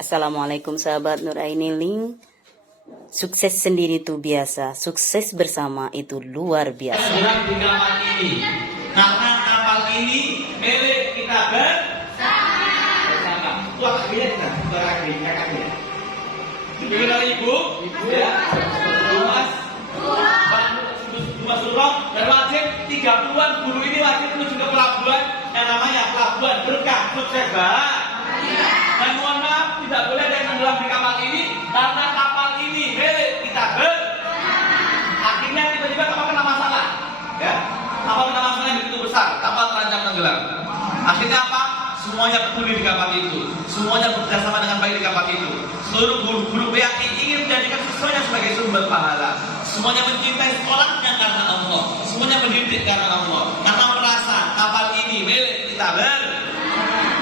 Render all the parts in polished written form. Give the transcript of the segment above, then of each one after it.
Assalamualaikum sahabat Nuraini Link. Sukses sendiri itu biasa, sukses bersama itu luar biasa. Sedang di kapal ini, karena kapal ini milik kita bersama. Tuh akhirnya kita berakhir kakaknya. Diberi oleh ibu, ya, Mas Surah, dan wajib 30-an guru ini wajib menuju ke pelabuhan yang namanya Pelabuhan Berkah. Sukses banget. Dan mohon maaf, tidak boleh ada yang tenggelam di kapal ini karena kapal ini milik kita Akhirnya tiba-tiba kapal kena masalah, ya. Kapal kena masalah yang begitu besar, kapal terancam tenggelam. Akhirnya apa? Semuanya peduli di kapal itu, semuanya bekerjasama dengan baik di kapal itu. Seluruh guru-guru PAI ingin menjadikan siswanya sebagai sumber pahala. Semuanya mencintai sekolahnya karena Allah, semuanya mendidik karena Allah, karena merasa kapal ini milik kita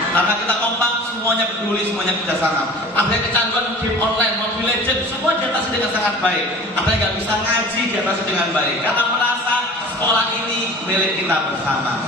karena kita kompak, semuanya peduli, semuanya kerjasama. Akhirnya kecanduan game online, Mobile Legends, semua diatasi dengan sangat baik. Akhirnya nggak bisa ngaji, diatasi dengan baik. Karena merasa sekolah ini milik kita bersama.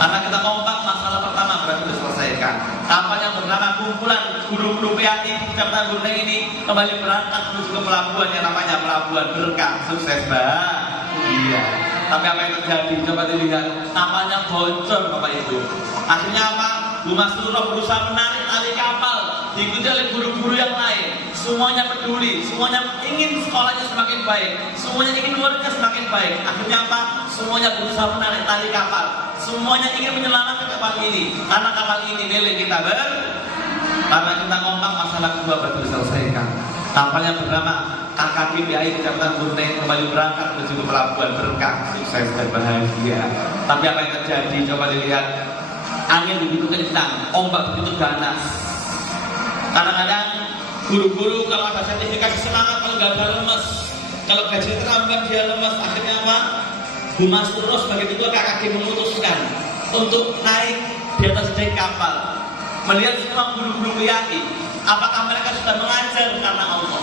Karena kita kompak, masalah pertama berarti diselesaikan. Kapal yang bernama kumpulan guru-guru PAI di Kecamatan Gurneng ini kembali berangkat menuju ke pelabuhan yang namanya Pelabuhan Berkah. Sukses banget. Iya. Tapi apa yang terjadi? Coba dilihat. Kapalnya bocor Bapak Ibu. Akhirnya apa? Bu Mas Surah berusaha menarik tali kapal, diikuti oleh guru-guru yang lain. Semuanya peduli, semuanya ingin sekolahnya semakin baik, semuanya ingin muridnya semakin baik. Akhirnya apa? Semuanya berusaha menarik tali kapal, semuanya ingin menyelamatkan kapal ini, karena kapal ini milik kita karena kita kompak, masalah kedua baru diselesaikan. Kapal yang bernama KKP PAI Kecamatan Gurneng kembali berangkat menuju ke Pelabuhan Berkah. Sukses dan bahagia. Tapi apa yang terjadi? Coba dilihat. Angin begitu kencang, ombak begitu ganas. Kadang-kadang guru-guru kalau ada sertifikasi semangat, kalau nggak ada lemes, kalau gaji terlambat dia lemes. Akhirnya apa? Bu Mas Surah sebagai ketua KKG memutuskan untuk naik di atas dek kapal, melihat semua guru-guru PAI. Apakah mereka sudah mengajar karena Allah?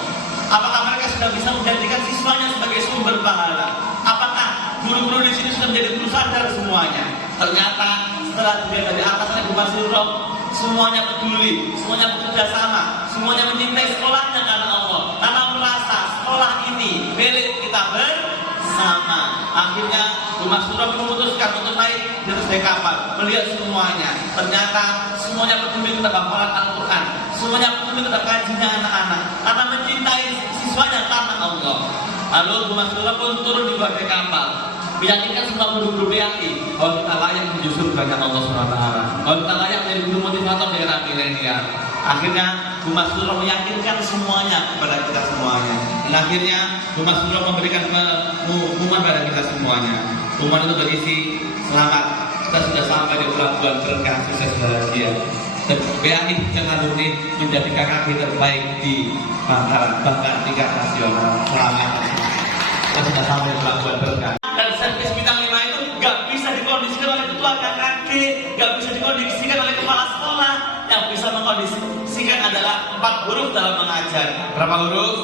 Apakah mereka sudah bisa menjadikan siswanya sebagai sumber pahala? Apakah guru-guru di sini sudah menjadi guru sadar semuanya? Ternyata setelah dilihat dari atas oleh Bu Mas Surah, semuanya peduli, semuanya bekerja sama, semuanya mencintai sekolahnya karena Allah, karena merasa sekolah ini milik kita bersama. Akhirnya Bu Mas Surah memutuskan untuk naik di atas dek kapal, melihat semuanya. Ternyata semuanya peduli terhadap hafalan Al-Quran, semuanya peduli terhadap kajinya anak-anak, karena mencintai siswanya karena Allah. Lalu Bu Mas Surah pun turun di bawah dek kapal, meyakinkan semua guru-guru PAI bahwa kita layak menuju surganya Allah SWT, bahwa kita layak menjadi guru motivator daerah milenial. Akhirnya Bu Mas Surah meyakinkan semuanya kepada kita semuanya. Dan akhirnya Bu Mas Surah memberikan pengumuman pada kita semuanya. Pengumuman itu berisi, selamat, kita sudah sampai di Pelabuhan Berkah, sukses bahagia. Dan PAI Kecamatan Gurneng menjadi KKG terbaik di Bangkalan, bahkan tingkat nasional. Selamat, kita sudah sampai di Pelabuhan Berkah. Dan servis bintang 5 itu nggak bisa dikondisikan oleh ketua KKG, nggak bisa dikondisikan oleh kepala sekolah. Yang bisa mengkondisikan adalah 4 huruf dalam mengajar. Berapa huruf?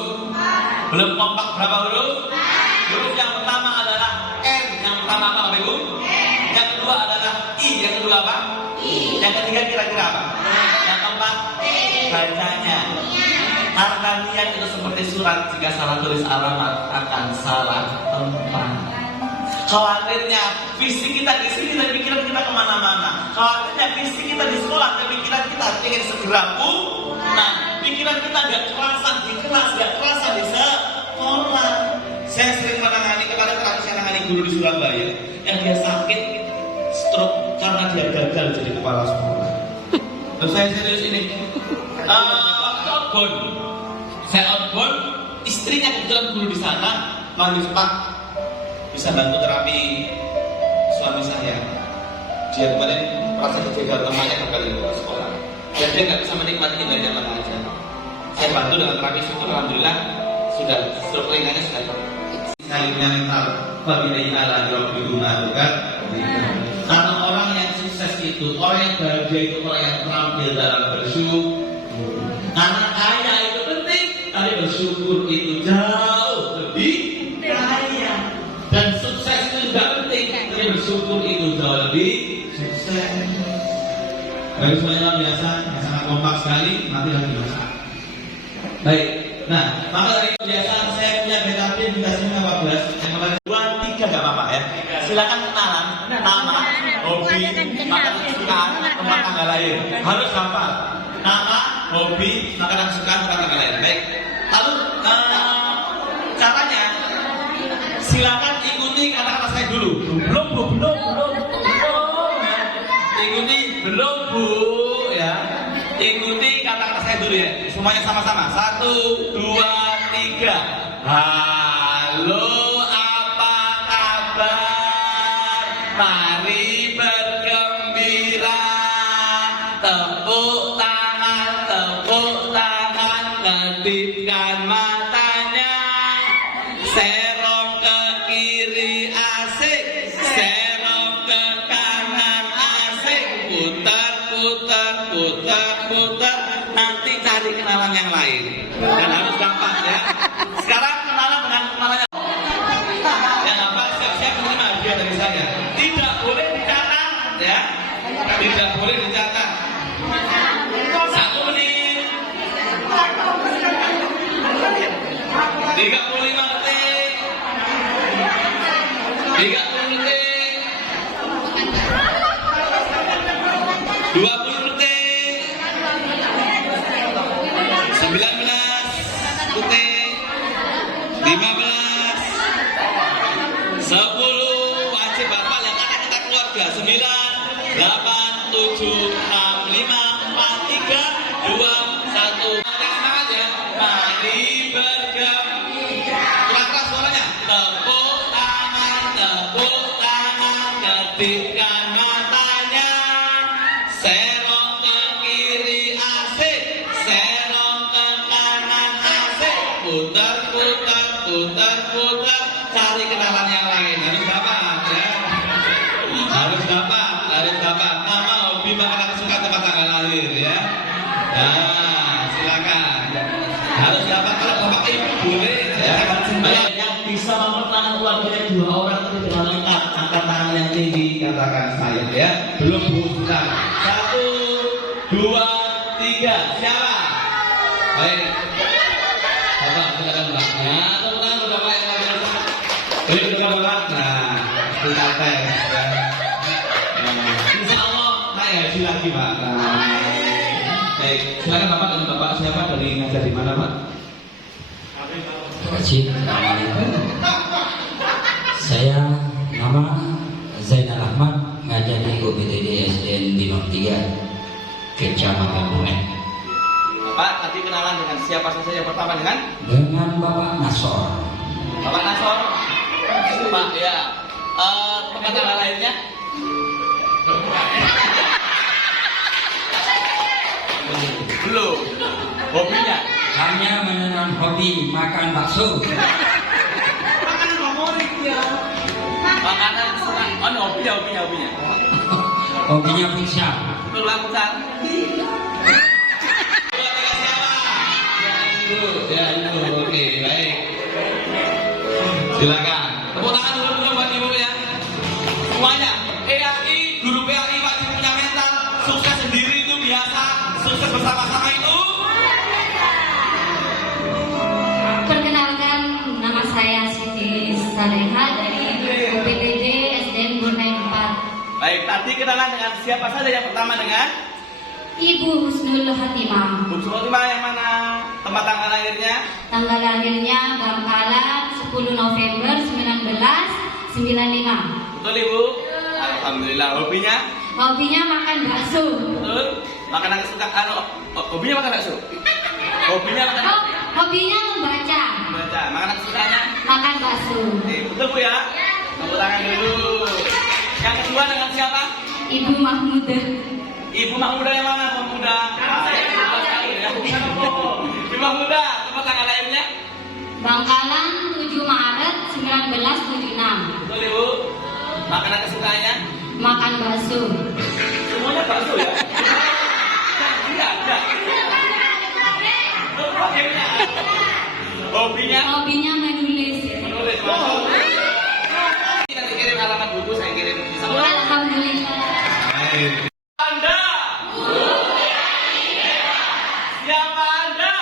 Belum kompak, berapa huruf? Huruf yang pertama adalah N. Yang pertama apa Bapak Ibu? Yang kedua adalah I. Yang kedua apa? Yang ketiga kira-kira apa? Yang keempat bacanya. Karena niat itu seperti surat, jika salah tulis alamat akan salah tempat. Khawatirnya fisik kita di sini dan pikiran kita kemana-mana. Khawatirnya fisik kita di sekolah dan pikiran kita ingin segera pulang. Pikiran kita gak terasa di kelas, gak terasa di sekolah. Saya sering menangani, kemarin terakhir saya menangani guru di Surabaya yang dia sakit stroke karena dia gagal jadi kepala sekolah. Terus saya serius ini. Waktu outbound, saya outbound, istrinya kebetulan guru di sana, manggil Pak, bisa bantu terapi suami saya. Dia kemarin merasa dijaga temannya kembali ke sekolah dan dia nggak bisa menikmati indahnya mengajar. Saya bantu dengan terapi, syukur alhamdulillah sudah stroke ringannya sudah. Salibnya mental bagi ala Rabbuna kan. Karena orang yang sukses itu, orang yang bahagia itu orang yang terampil dalam bersyukur. Karena kaya itu penting, tapi bersyukur itu jauh lebih kaya. Dan sukses itu juga penting, tapi bersyukur itu jauh lebih sukses. Bagi semuanya biasa, yang sangat kompak sekali, mati lagi. Baik. Nah, maka dari kebiasaan saya punya BKP dikasih 15. Yang kemarin 2, 3 nggak apa-apa ya. Silakan kenalan nama, hobi, makanan kesukaan, tempat tanggal lahir. Harus hafal. Nama, hobi, makanan kesukaan, tempat tanggal lahir. Baik. Lalu caranya silakan ikuti kata-kata saya dulu. Belum ya. Ikuti belum Bu ya. Ikuti kata-kata saya dulu ya. Semuanya sama-sama. 1, 2, 3. Halo, apa kabar? Mari bergembira. Tepuk tangan, kedipkan matanya. Serong ke kiri asik, serong ke kanan asik. Putar, nanti cari kenalan yang lain. Dan harus dapat ya. Sekarang kenalan dengan kenalannya. Yang apa? Siap-siap menerima hadiah dari saya. Tidak boleh dicatat ya. Tidak boleh dicatat. 1 menit. 35 detik. 30 detik. 20 detik. 19 detik. 15. 10. Wajib hafal yang ada kita keluarga. 9, 8, 7, 6, 5, 4, 3, 2, 1. Semangat ya. Mari bergembira. Kurang keras suaranya. Tepuk tangan, kedipkan matanya. Serong ke kiri asik, serong ke kanan asik. Putar, cari kenalan yang lain. Harus dapat ya. Harus dapat. Nama, hobi, makanan kesukaan, tempat tanggal lahir ya. Nah, silakan. Harus dapat. Kalau bapak ibu boleh ya. Yang bisa mempertahankan keluarganya 2 orang itu dengan lengkap. Angkat tangan yang tinggi, katakan saya ya. Belum bukan. 1, 2, 3. Siapa? Baik. Bapak silakan Mbak. Nah, tepuk tangan untuk Bapak yang luar biasa. Ini sudah Bapak. Nah, kita tes ya. Insya Allah naik haji lagi Pak. Nah, baik. Silakan Bapak, dengan Bapak siapa, dari ngajar di mana Pak? Terima kasih. Assalamualaikum. Saya nama Zainal Ahmad, ngajar di UPTD SDN Bintang 3, Kecamatan Bonek. Bapak tadi kenalan dengan siapa saja? Yang pertama dengan Bapak Nasor. Bapak Nasor. Pak ya. Tempat tanggal lahirnya? Belum. Hobinya? Hanya menenun hobi makan bakso. Makanan favorit ya. Makanan kesukaan. Oh, ini hobinya. Hobinya futsal. Betul lah, Ustaz. Ya, oke, baik. Silakan. Tepuk tangan dulu buat ibu ya. Semuanya. PAI, guru PAI wajib punya mental. Sukses sendiri itu biasa. Sukses bersama-sama itu. Perkenalkan, nama saya Siti Saleha dari UPTD SDN Bonek 4. Baik, tadi kenalan dengan siapa saja? Yang pertama dengan Ibu Husnul Hatimah. Bu Surotima, yang mana? Tempat tanggal lahirnya? Tanggal lahirnya Bangkalan 10 November 1995. Betul Ibu? Alhamdulillah. Hobinya? Hobinya makan bakso. Betul. Makanan kesukaan. Hobinya makan bakso. Hobinya makan bakso. Hobinya membaca. Baca. Makanan kesukaannya? Makan bakso. Betul Bu ya? Tepuk tangan dulu. Yang kedua dengan siapa? Ibu Mahmudah. Ibu Mahmudah yang mana? Mahmudah. Ibu Mahmudah. Tempat tanggal lahirnya? Bangkalan 7 Maret 1976. Betul Ibu. Makanan kesukaannya? Makan bakso. Semuanya bakso ya? Tidak ada. Hobinya? Hobinya menulis. Menulis. Masuk. Nanti kirim alamat buku, saya kirim. Alhamdulillah. Anda. Siapa Anda?